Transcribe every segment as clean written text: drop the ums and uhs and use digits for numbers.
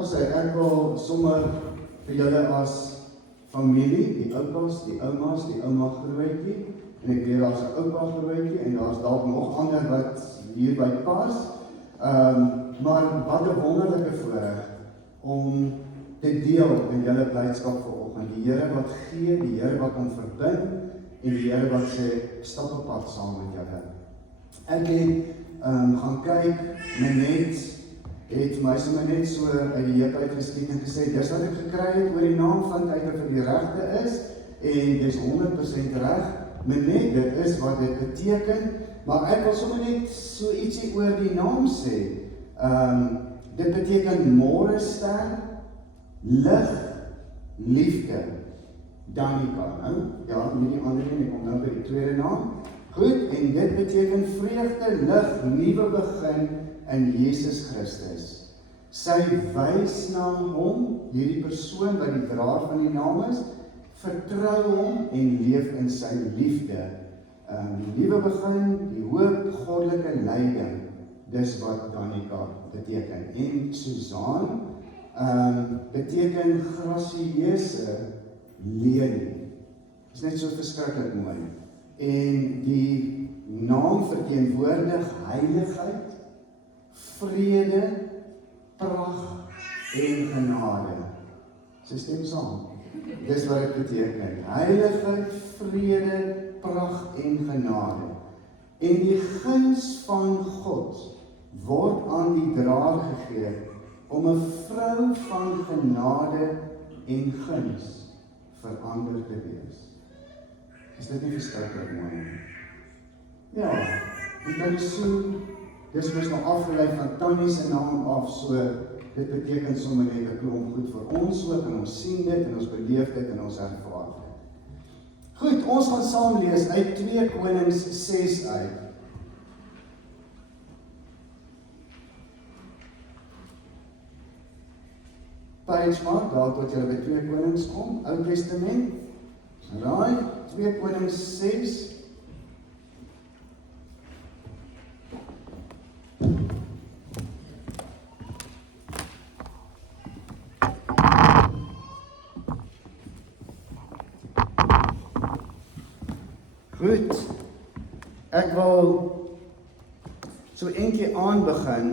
Ek wil sommer vir julle as familie, die oupas, die oumas, die ouma grootjie, en ek weet daar's 'n oupa grootjie, en daar's dalk nog ander wat hierby pas, maar wat 'n wonderlike voorreg om te deel in julle blydskap vanoggend. Die Here wat gee, die Here wat ons verbind, en die Here wat sê, stap op pad saam met julle. Ek het gaan kyk, het my sommer net so uit die heup uitgeskiet en gesê, dis wat ek gekry het oor die naam van uit of die regte is, en dis 100% reg, maar net dit is wat dit beteken, maar ek wil sommer net so ietsie oor die naam sê. Dit beteken môrester, lig, liefde, Danica, nou? Ja, nie die ander nie, ek kom nou by die tweede naam. Goed, en dit beteken vreugde, lig, nuwe begin in Jesus Christus. Sy wys na hom, hierdie persoon wat die draer van die naam is, vertrou hom en leef in sy liefde. Die nuwe begin, die hoop, goddelike leiding, dis wat Danica beteken. En Suzanne beteken gracieuse lelie. Is net so verskriklik mooi. En die naam verteenwoordig heiligheid, vrede, pragt en genade. Sy stem saam. Dis wat dit beteken. Heiligheid, vrede, pragt en genade. En die guns van God word aan die draer gegee om 'n vrou van genade en guns verander te wees. Is dit nie verskriklik mooi nie? Ja, en dan so, dis mos nou afgelei van Tannie se naam af, so dit beteken sommer net 'n klomp goed vir ons ook, en ons sien dit, en ons beleef dit, en ons ervaar dit. Goed, ons gaan saam lees uit 2 Konings 6 uit. Page maar, daar tot julle by 2 Konings kom, Ou Testament. Raai, 2 Konings 6. Goed, ek wil so eentjie aanbegin,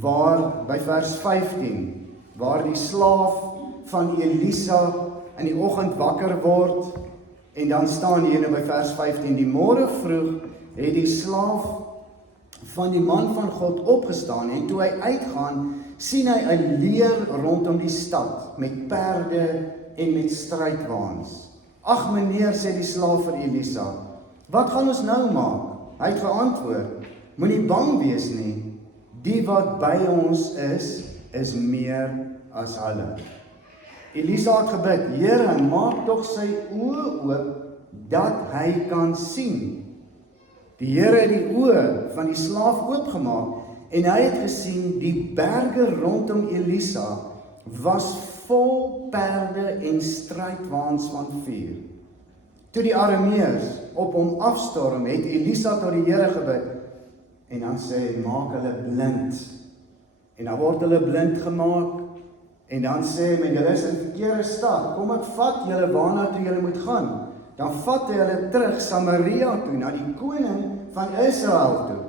waar by vers 15, waar die slaaf van Elisa in die oggend wakker word, en dan staan hier nou by vers 15, die môre vroeg het die slaaf van die man van God opgestaan, en toe hy uitgaan, sien hy 'n leer rondom die stad, met perde en met strydwaans. Ag meneer, sê die slaaf vir Elisa, wat gaan ons nou maak? Hy het geantwoord, moenie bang wees nie, die wat by ons is meer as hulle. Elisa het gebid, Here, maak tog sy oë oop, dat hy kan sien. Die Here het die oë van die slaaf oopgemaak, en hy het gesien, die berge rondom Elisa was vol perde en strydwaans van vuur. Toe die Arameërs op hom afstorm, het Elisa tot die Here gebid, en dan sê hy, maak hulle blind. En dan word hulle blind gemaak, en dan sê hy, julle is in verkeerde stad, kom ek vat julle waarna toe julle moet gaan. Dan vat hy hulle terug Samaria toe, na die koning van Israel toe.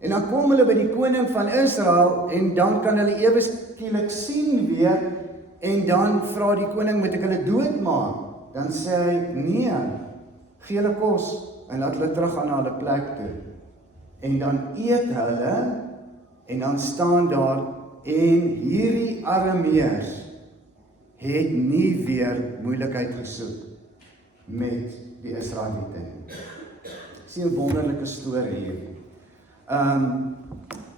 En dan kom hulle by die koning van Israel, en dan kan hulle ewe skielik sien weer, en dan vra die koning, moet ek hulle doodmaak? Dan sê hy, nee, gee hulle kos, en laat hulle terug gaan na hulle plek toe. En dan eet hulle, en dan staan daar, en hierdie Arameërs het nie weer moeilikheid gesoek met die Israeliete nie. Sien 'n wonderlike storie hier.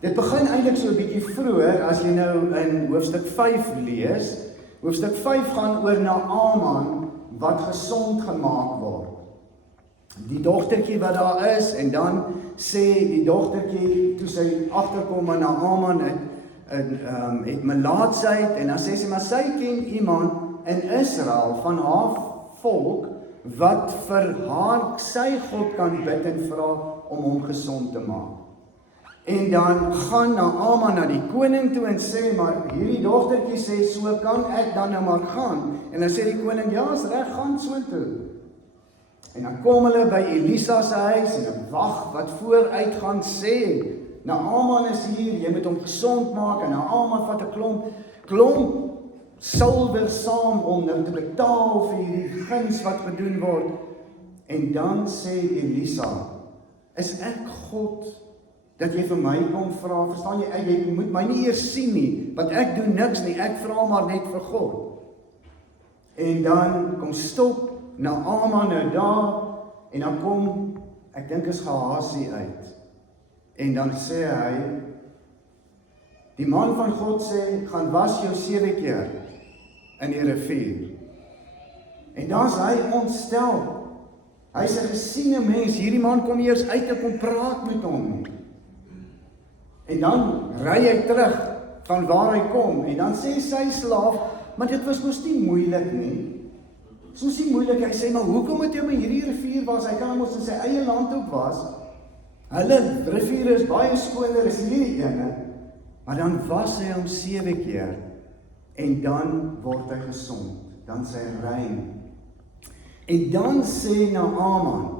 Dit begin eintlik so 'n bietjie vroeër, as jy nou in hoofstuk 5 lees. Hoofstuk 5 gaan oor Naaman wat gesond gemaak word. Die dogtertjie wat daar is, en dan sê die dogtertjie, toe sy agterkom aan Naaman het melaatsheid, en dan sê sy, maar sy ken iemand in Israel van haar volk wat vir haar sy God kan bid en vra om hom gesond te maak. En dan gaan Naaman na die koning toe en sê, maar hierdie dogtertjie sê, so kan ek dan nou maar gaan. En dan sê die koning, ja, is reg, gaan so toe. En dan kom hulle by Elisa se huis en dan wag wat vooruit gaan sê, Naaman is hier, jy moet hom gesond maak, en Naaman vat 'n klomp silwer saam om nou te betaal vir hierdie guns wat gedoen word. En dan sê Elisa, is ek God dat jy vir my kom vra? Verstaan jy, jy moet my nie eers sien nie, want ek doen niks nie, ek vra maar net vir God. En dan kom stop Naaman nou daar, en dan kom, ek dink is Gehasie uit. En dan sê hy, die man van God sê, gaan was jou 7 keer in die rivier. En dan is hy ontstel. Hy is 'n gesiene mens, hierdie man kom eers uit en kom praat met hom. En dan ry hy terug van waar hy kom, en dan sê sy slaaf, maar dit was mos nie moeilik nie. Soos nie moeilik, hy sê, maar hoekom het jy by hierdie rivier was? Hy kan mos in sy eie land ook was. Hulle riviere is baie skoner as hierdie ene. Maar dan was hy hom 7 keer, en dan word hy gesond, dan sy rein. En dan sê Naaman,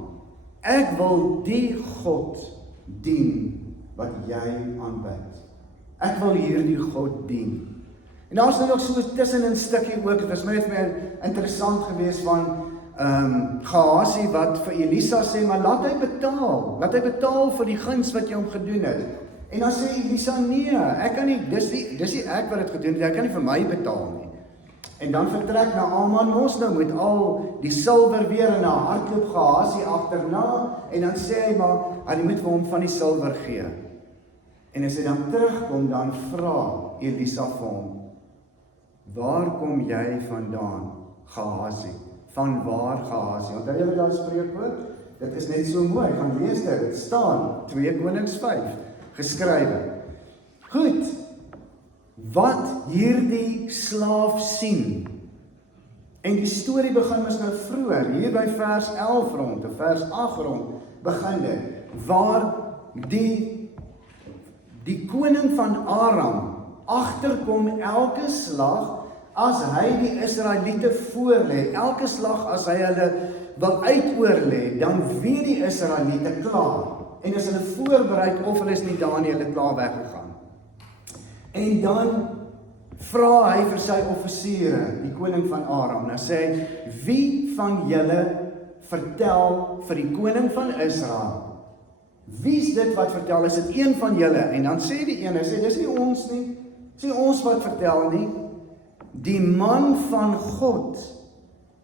ek wil die God dien wat jy aanbid. Ek wil hierdie God dien. En daar is nog so tussen 'n stukkie ook, het was my interessant geweest van Gehasie wat vir Elisa sê, maar laat hy betaal vir die guns wat jy hom gedoen het. En dan sê Elisa, nee, ek kan nie, dis nie ek wat het gedoen het, ek kan nie vir my betaal nie. En dan vertrek Naaman mos nou met al die silwer weer en na hardloop Gehasie agterna, en dan sê hy maar, hy moet vir hom van die silwer gee. En as hy dan terugkom, dan vra Elisa vir hom, waar kom jy vandaan, Gehasie? Van waar, Gehasie? Want jy daar spreekwoord, dit is net so mooi, gaan lees dit staan, 2 Konings 5, geskrywe. Goed, wat hierdie slaaf sien, en die storie begin ons nou vroeër, hier by vers 11 rond, of vers 8 rond, begin dit, waar die koning van Aram agterkom elke slag, as hy die Israeliete voorlê, elke slag as hy hulle wil uitoorlê, dan weet die Israeliete klaar, en as hulle voorbereid of hulle is nie daar nie, hulle klaar weggegaan. En dan vra hy vir sy offisiere, die koning van Aram, nou sê hy, wie van julle vertel vir die koning van Israel? Wie is dit wat vertel? Is dit een van julle? En dan sê die een, hy sê, dis nie ons nie, dis nie ons wat vertel nie, die man van God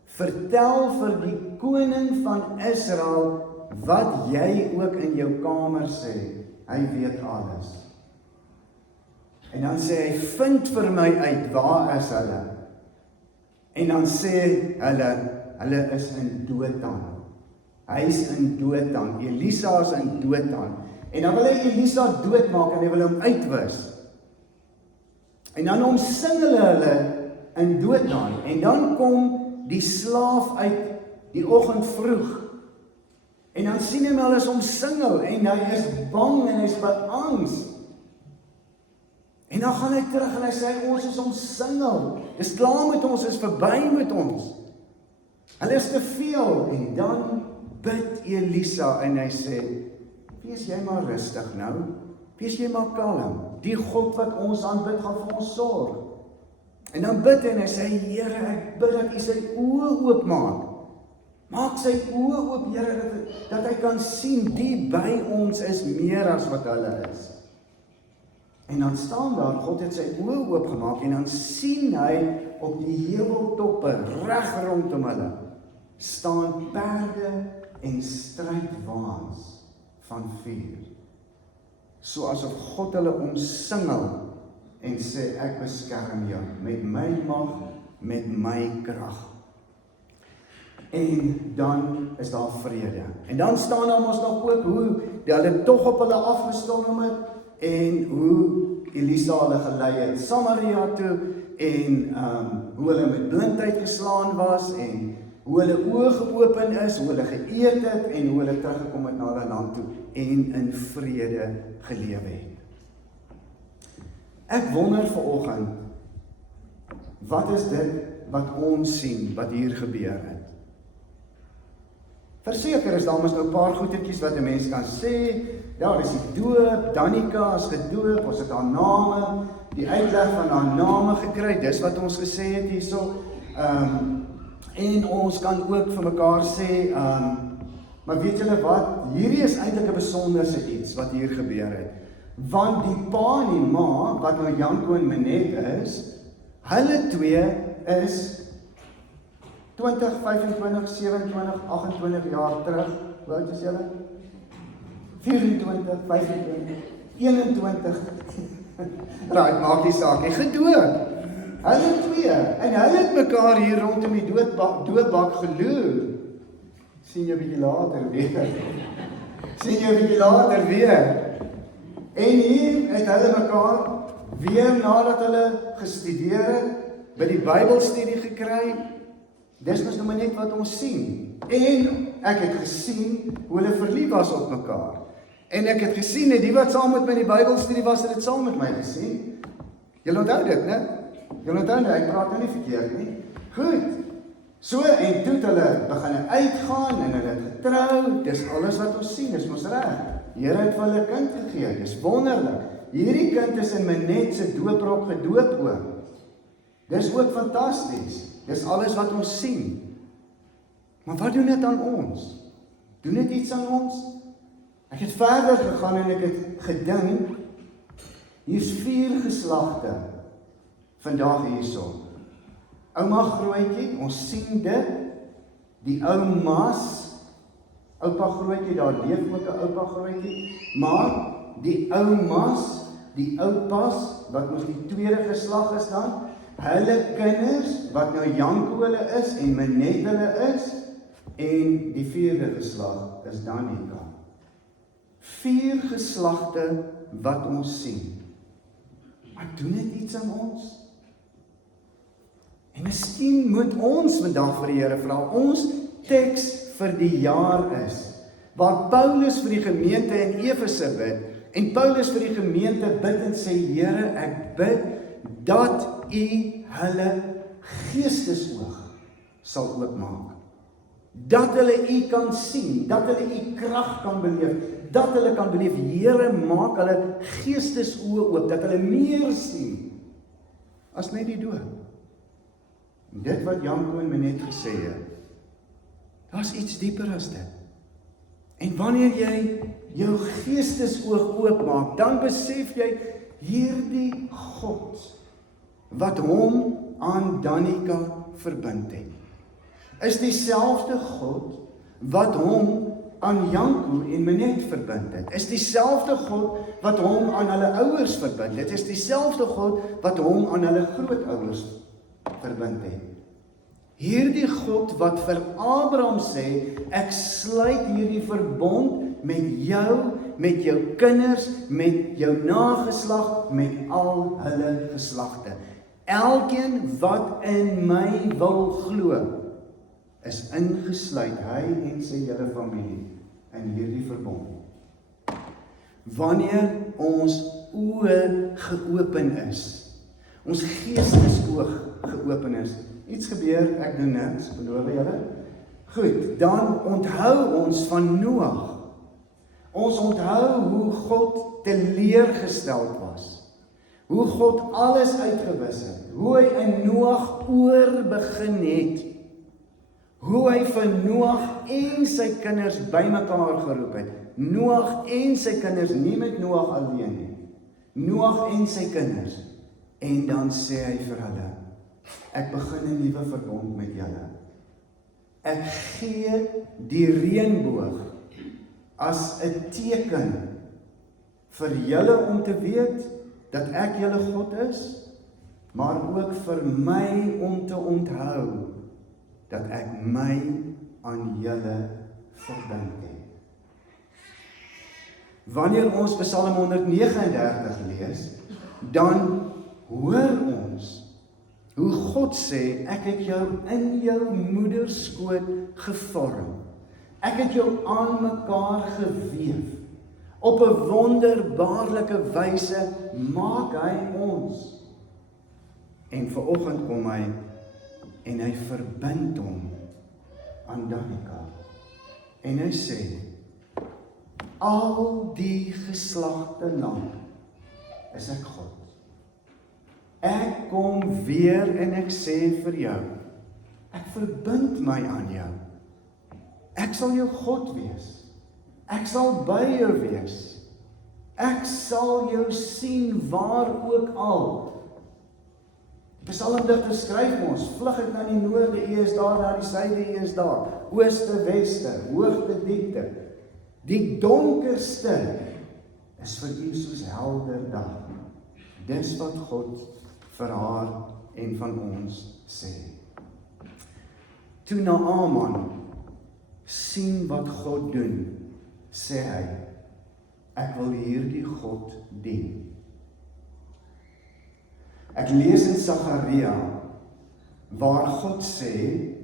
vertel vir die koning van Israel wat jy ook in jou kamer sê, hy weet alles. En dan sê hy, vind vir my uit, waar is hulle? En dan sê hulle is in Dothan. Hy is in Dothan, Elisa is in Dothan. En dan wil hy Elisa doodmaak en hy wil hom uitwis. En dan omsingel hulle in Dothan. En dan kom die slaaf uit die oggend vroeg. En dan sien hy hulle is omsingel en hy is bang en hy is beangs. En dan gaan hy terug en hy sê, ons is omsingel. Dis klaar met ons, is verby met ons. Hulle is te veel. En dan bid Elisa en hy sê, wees jy maar rustig nou. Wees jy maar kalm. Die God wat ons aanbid gaan vir ons sorg. En dan bid hy en hy sê, Here, ek bid dat U sy oë oopmaak. Maak sy oë oop, Here, dat hy kan sien, die by ons is meer as wat hulle is. En dan staan daar, God het sy oë oopgemaak en dan sien hy op die heuweltoppe reg rondom hulle staan perde en strydwaans van vuur. So asof God hulle omsingel en sê, ek beskerm jou met my mag, met my krag. En dan is daar vrede. En dan staan daar ons nog ook hoe hulle tog op hulle afgestorm het en hoe Elisa hulle gelei het Samaria toe en hoe hulle met blindheid geslaan was en hoe hulle oë geopen is, hoe hulle geëet het en hoe hulle teruggekom het na hulle land toe en in vrede gelewe het. Ek wonder vanoggend, wat is dit wat ons sien, wat hier gebeur het? Verseker is daar mos nou 'n paar goetetjies wat 'n mens kan sê, ja, dis die doop, Danica is gedoop, ons het haar name, die uitleg van haar name gekry, dis wat ons gesê het hierso, en ons kan ook vir mekaar sê, maar weet julle wat, hierdie is eintlik 'n besonderse iets wat hier gebeur het, want die pa en die ma, wat nou Janko en Minette is, hulle twee is 20, 25, 27, 28 jaar terug, hoe oud is julle? 24, 25, 21, raai, maak die saak, gedoop. Hulle twee, en hulle het mekaar hier rondom die doopbak geloer. Sien jy bietjie later weer. En hier het hulle mekaar weer nadat hulle gestudeer het, by die Bybelstudie gekry. Dis mos nou maar net wat ons sien. En ek het gesien hoe hulle verlief was op mekaar. En ek het gesien, die wat saam met my in die Bybelstudie was, het dit saam met my gesien. Julle onthou dit, né? Julle onthou dit, ek praat nou nie verkeerd nie. Goed. So, en toe het hulle begin uitgaan en hulle het getrou. Dis alles wat ons sien, dis mos reg. Here het vir hulle kind gegee, dis wonderlik. Hierdie kind is in Minette se dooprok gedoop ook. Dis ook fantasties. Dis alles wat ons sien. Maar wat doen dit aan ons? Doen dit iets aan ons? Ek het verder gegaan en ek het gedink, hier's 4 geslagte vandag hierso. Ouma Grootjie, ons sien dit, die ou Mas, oupa Grootjie, daar leef ook 'n oupa Grootjie, maar die ou Mas, die oupas, wat ons die tweede geslag is dan, hulle kinders, wat nou Janko hulle is en Minette hulle is, en die 4de geslag is Danica. 4 geslagte wat ons sien. Maar doen dit iets aan ons? En miskien moet ons vandag vir die Here vra, ons teks vir die jaar is, waar Paulus vir die gemeente in Efese bid, en Paulus vir die gemeente bid en sê, Here, ek bid, dat U hulle geestesoog sal oopmaak. Dat hulle U kan sien, dat hulle U krag kan beleef, dat hulle kan beleef, Here, maak hulle geestesoog oop, dat hulle meer sien, as net die dood. En dit wat Janko en Minette gesê het, daar's iets dieper as dit. En wanneer jy jou geestesoog oopmaak, dan besef jy, hierdie God, wat hom aan Danica verbind het, is dieselfde God, wat hom aan Janko en Minette verbind het, is dieselfde God, wat hom aan hulle ouers verbind het, is dieselfde God, wat hom aan hulle grootouers verbind het. Hierdie God wat vir Abraham sê, ek sluit hierdie verbond met jou kinders, met jou nageslag, met al hulle geslagte. Elkeen wat in my wil glo, is ingesluit, hy en sy hele familie, in hierdie verbond. Wanneer ons oë geopen is, ons geestesoog geopen is, iets gebeur, ek doen niks, beloof julle? Goed, dan onthou ons van Noag. Ons onthou hoe God teleurgesteld was. Hoe God alles uitgewis het. Hoe hy in Noag oor begin het. Hoe hy vir Noag en sy kinders bymekaar geroep het. Noag en sy kinders, nie met Noag alleen nie. Noag en sy kinders. En dan sê hy vir hulle, ek begin 'n nuwe verbond met julle. Ek gee die reënboog as 'n teken vir julle om te weet dat ek julle God is, maar ook vir my om te onthou dat ek my aan julle verbind het. Wanneer ons Psalm 139 lees, dan hoor ons Hoe God sê, ek het jou in jou moederskoot gevorm. Ek het jou aan mekaar geweef. Op 'n wonderbaarlike wyse maak hy ons. En vanoggend kom hy en hy verbind hom aan Danica. En hy sê, al die geslagte lank is ek God. Ek kom weer en ek sê vir jou, ek verbind my aan jou. Ek sal jou God wees. Ek sal by jou wees. Ek sal jou sien waar ook al. Psalmdigter skryf ons, vlug ek na die noorde, U is daar, na die suide, U is daar. Ooste, weste, hoogte, diepte. Die donkerste is vir U soos helder dag. Dis wat God vir haar en van ons sê. Toe Naaman sien wat God doen, sê hy, ek wil hierdie God dien. Ek lees in Sagaria, waar God sê,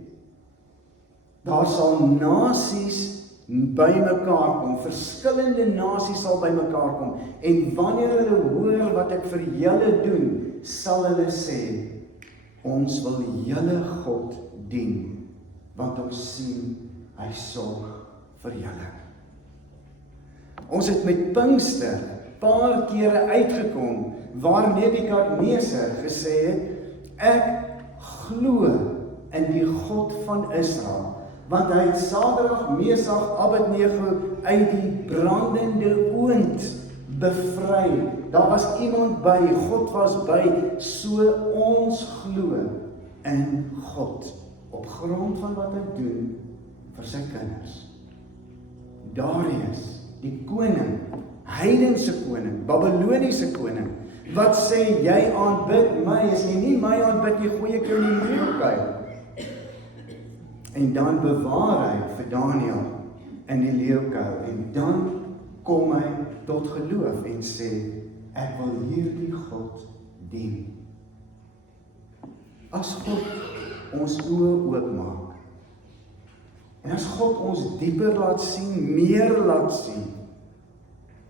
daar sal nasies bymekaar kom, verskillende nasies sal bymekaar kom, en wanneer hulle hoor wat ek vir julle doen, sal hulle sê, ons wil julle God dien, want ons sien, hy sorg vir julle. Ons het met Pinkster paar kere uitgekom, waar Nebukadneser gesê het, ek glo in die God van Israel, want hy het Sadrag, Mesach, Abednego uit die brandende oond bevry. Daar was iemand by, God was by, so ons glo in God, op grond van wat hy doen vir sy kinders. Darius, die koning, heidense koning, Babyloniese koning, wat sê, jy aanbid my, as jy nie my aanbid, jy gooi ek jou in die leeukuil. En dan bewaar hy vir Daniël in die leeukuil, en dan kom hy tot geloof en sê, ek wil hierdie God dien. As God ons oë oopmaak, en as God ons dieper laat sien, meer laat sien,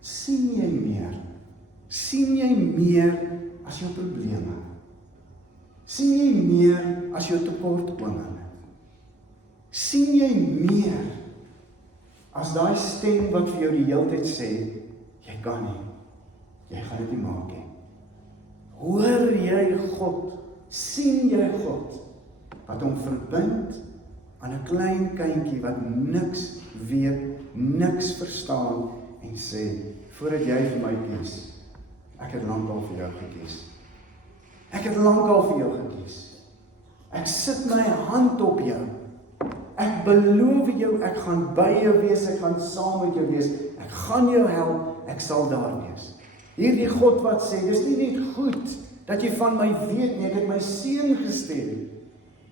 sien jy meer? Sien jy meer as jou probleme? Sien jy meer as jou tekortkominge? Sien jy meer as daai stem wat vir jou die hele tyd sê, jy kan nie, jy gaan dit nie maak nie. Hoor jy God? Sien jy God? Wat hom verbind aan 'n klein kindjie wat niks weet, niks verstaan en sê, voordat jy vir my kies, ek het lankal vir jou gekies. Ek het lankal vir jou gekies. Ek sit my hand op jou. Ek beloof jou, ek gaan by jou wees, ek gaan saam met jou wees, ek gaan jou help, ek sal daar wees. Hierdie God wat sê, dis nie net goed dat jy van my weet nie, ek het my seun gestuur.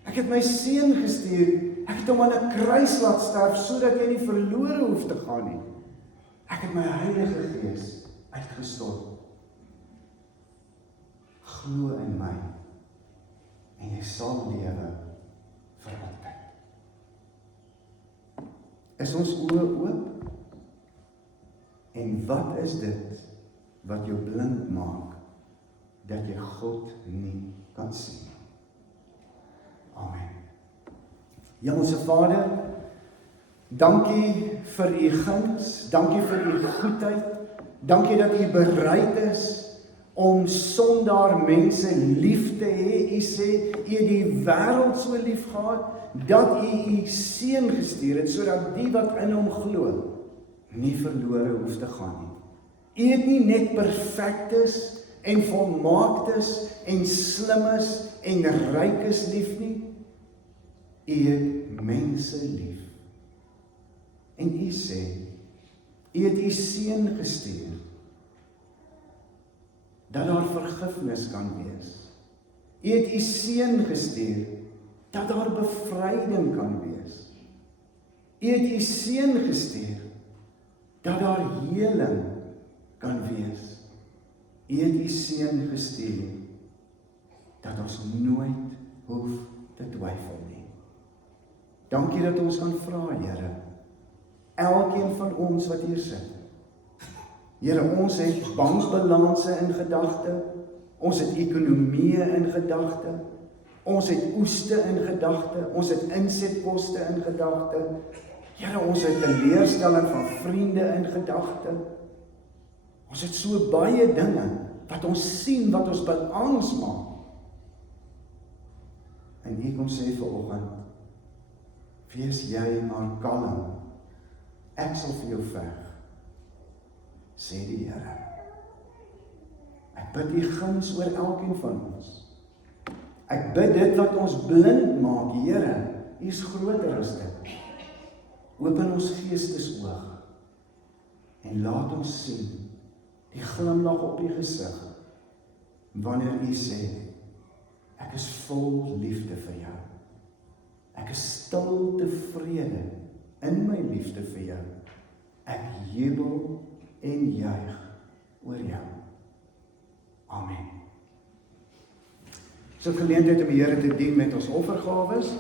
Ek het my seun gestuur, ek het hom aan 'n kruis laat sterf, sodat jy nie verlore hoef te gaan nie. Ek het my Heilige Gees uitgestort. Glo in my, en jy sal lewe vir altyd. Is ons oë oop? En wat is dit wat jou blind maak, dat jy God nie kan sien? Amen. Hemelse Vader, dankie vir u guns, dankie vir u goedheid, dankie dat u bereid is om sondaar mense lief te hê. U sê, u het die wêreld so lief gehad, dat u seun gestuur het, sodat die wat in hom glo, nie verlore hoef te gaan nie. U het nie net perfektes en volmaaktes en slimmes en rykes lief nie. U het mense lief. En u sê, u het u seun gestuur, dat daar vergifnis kan wees. U het u seun gestuur, dat daar bevryding kan wees. U het u seun gestuur, dat daar heling kan wees. U het u seun gestuur, dat ons nooit hoef te twyfel nie. Dankie dat ons kan vra, Here, elkeen van ons wat hier sit. Here, ons het bankbalanse in gedagte, ons het ekonomie in gedagte, ons het oeste in gedagte, ons het insetkoste in gedagte. Here, ons het teleurstelling van vriende in gedagte. Ons het so baie dinge wat ons sien, wat ons beangs maak. En U kom sê vanoggend, wees jy maar kalm. Ek sal vir jou veg, sê die Here. Ek bid U guns oor elkeen van ons. Ek bid dit wat ons blind maak, Here, U is groter as dit. Open ons geestesoog en laat ons sien die glimlag op U gesig wanneer U sê, ek is vol liefde vir jou. Ek is stil tevrede in my liefde vir jou. Ek jubel en juig oor jou. Amen. So geleentheid om die Here te dien met ons offergawes.